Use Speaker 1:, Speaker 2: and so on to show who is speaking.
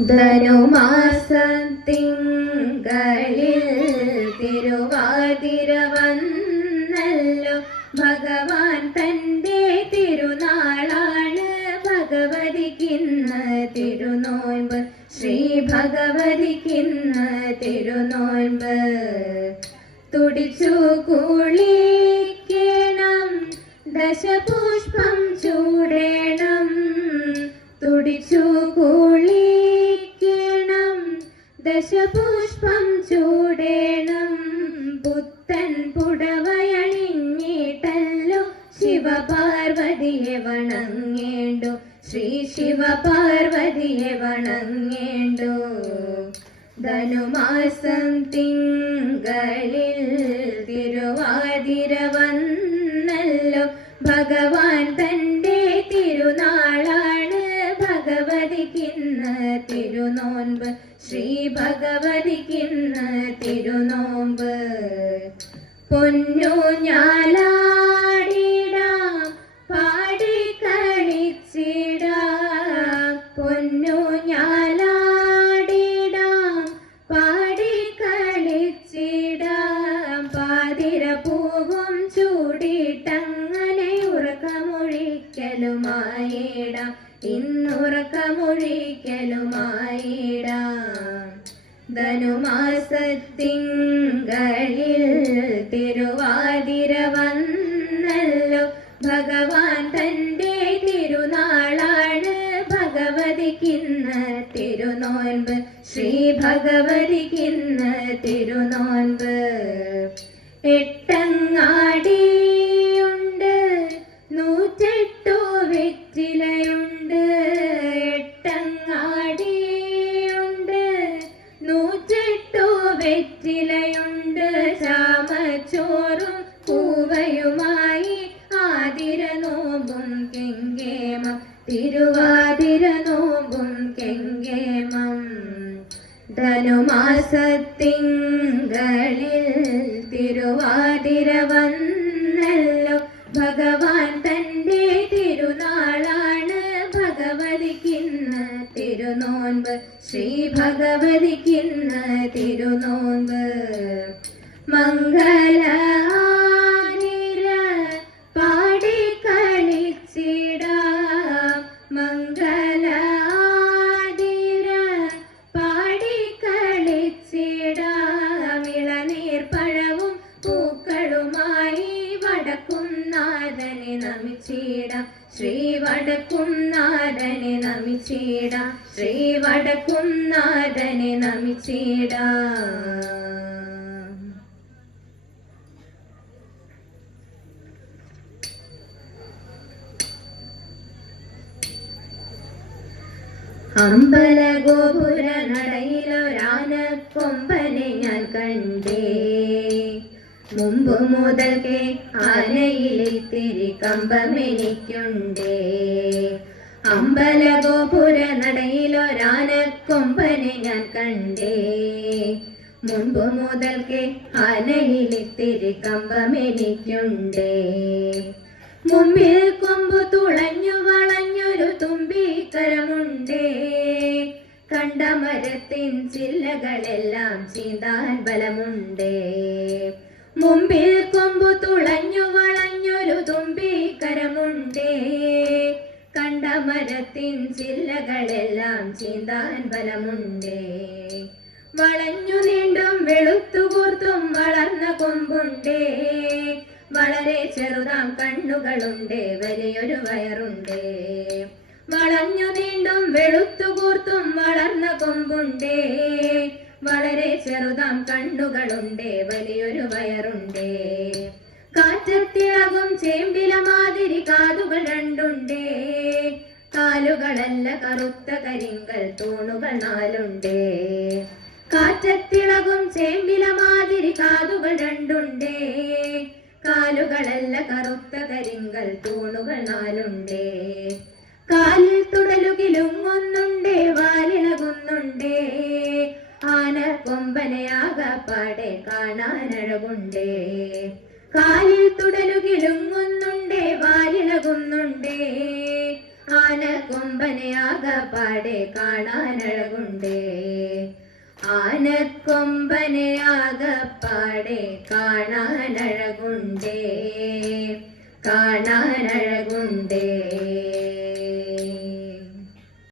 Speaker 1: ധനുമാസത്തിങ്കളിൽ തിരുവാതിര വന്നല്ലോ ഭഗവാൻ തന്റെ തിരുനാളാണ് ഭഗവതിക്കിന്ന് തിരുനോൻപ്. ശ്രീ ഭഗവതിക്കിന്ന് തിരുനോൻപ്. തുടിച്ചു കുളിക്കണം ദശപുഷ്പം ചൂടേണം. തുടിച്ചു കുളിക്കണം ശിവപാർവതിയെ വണങ്ങേണ്ടു. ശ്രീ ശിവപാർവതിയെ വണങ്ങേണ്ടു. ധനുമാസം തിങ്കളിൽ തിരുവാതിര വന്നല്ലോ ഭഗവാൻ തന്റെ തിരുനാളാണ് ഭഗവതിക്കിന്ന് തിരുനോൻപ് ശ്രീ ഭഗവതിക്കിന്ന് തിരുനോമ്പ്. പൊന്നു ഞാലാടിടാം ഇന്നുറക്കമൊഴിക്കലുമായിടാം ധനുമാസത്തിങ്കളിൽ തിരുവാതിര വന്നല്ലോ ഭഗവാൻ തന്റെ തിരുനാളാണ് ഭഗവതിക്കിന്ന് തിരുനോൻപ്. ശ്രീ ഭഗവതിക്കിന്ന് തിരുനോൻപ്. എട്ടങ്ങാടിയുണ്ട് പൂവയുമായി ആതിര നോമ്പും കെങ്കേമം. തിരുവാതിര നോമ്പും കെങ്കേമം. ധനുമാസത്തിങ്കളിൽ തിരുവാതിര വന്നല്ലോ. ഭഗവാൻ തന്റെ തിരുനാളാണ് ഭഗവതിക്കിന്ന് തിരുനോൻപ്. ശ്രീ ഭഗവതിക്കിന്ന് തിരുനോൻപ്. മംഗളാനിര ശ്രീ നമിച്ചേട. ശ്രീ വടക്കുന്നാരനെ നമിച്ചേട. അമ്പല ഗോപുര നടയിലൊരാനക്കൊമ്പനെ ഞാൻ കണ്ടേ. മുമ്പ് മുതൽക്കേ ആനയിലിത്തിരി കമ്പമെനിക്കുണ്ടേ. അമ്പലഗോപുര നടയിലൊരാനക്കൊമ്പനെ ഞാൻ കണ്ടേ. മുമ്പ് മുതൽക്കേ ആനയിലിത്തിരി കമ്പമെനിക്കുണ്ടേ. മുമ്പിൽ കൊമ്പ് തുളഞ്ഞു വളഞ്ഞൊരു തുമ്പിക്കരമുണ്ടേ. കണ്ട മരത്തിൻ ചില്ലകളെല്ലാം ചീന്താൻ ബലമുണ്ടേ. മുമ്പിൽ കൊമ്പു തുളഞ്ഞു വളഞ്ഞൊരു തുമ്പിക്കരമുണ്ടേ കണ്ട മരത്തിൻ ചില്ലകളെല്ലാം ചീന്താൻ ബലമുണ്ടേ വളഞ്ഞു നീണ്ടും വെളുത്തു കൂർത്തും വളർന്ന കൊമ്പുണ്ടേ. വളരെ ചെറുതാം കണ്ണുകളുണ്ട് വലിയൊരു വയറുണ്ട്. വളഞ്ഞു നീണ്ടും വെളുത്തു കൂർത്തും വളർന്ന കൊമ്പുണ്ട്. വളരെ ചെറുതാം കണ്ണുകളുണ്ടേ വലിയൊരു വയറുണ്ടേ. കാറ്റത്തിളകും ചേമ്പില മാതിരി കാതുകൾ രണ്ടുണ്ടേ. കാലുകളല്ല കറുത്ത കരിങ്കൽ തൂണുകൾ നാലുണ്ട്. കാറ്റത്തിളകും ചേമ്പില മാതിരി കാതുകൾ രണ്ടുണ്ടേ. കാലുകളല്ല കറുത്ത കരിങ്കൽ തൂണുകൾ നാലുണ്ട്. കാലിൽ തുടലുകിലും വാലിളകുന്നുണ്ടേ. ആന കൊമ്പനയാകപ്പാടെ കാണാനഴകുണ്ടേ. കാലിൽ തുടലുകിലുങ്ങുന്നുണ്ടേ വാലിളകുന്നുണ്ടേ. ആനക്കൊമ്പനെ ആകപ്പാടെ കാണാനഴകുണ്ടേ. ആനക്കൊമ്പനെ ആകപ്പാടെ കാണാനഴകുണ്ടേ. കാണാനഴകുണ്ടേ.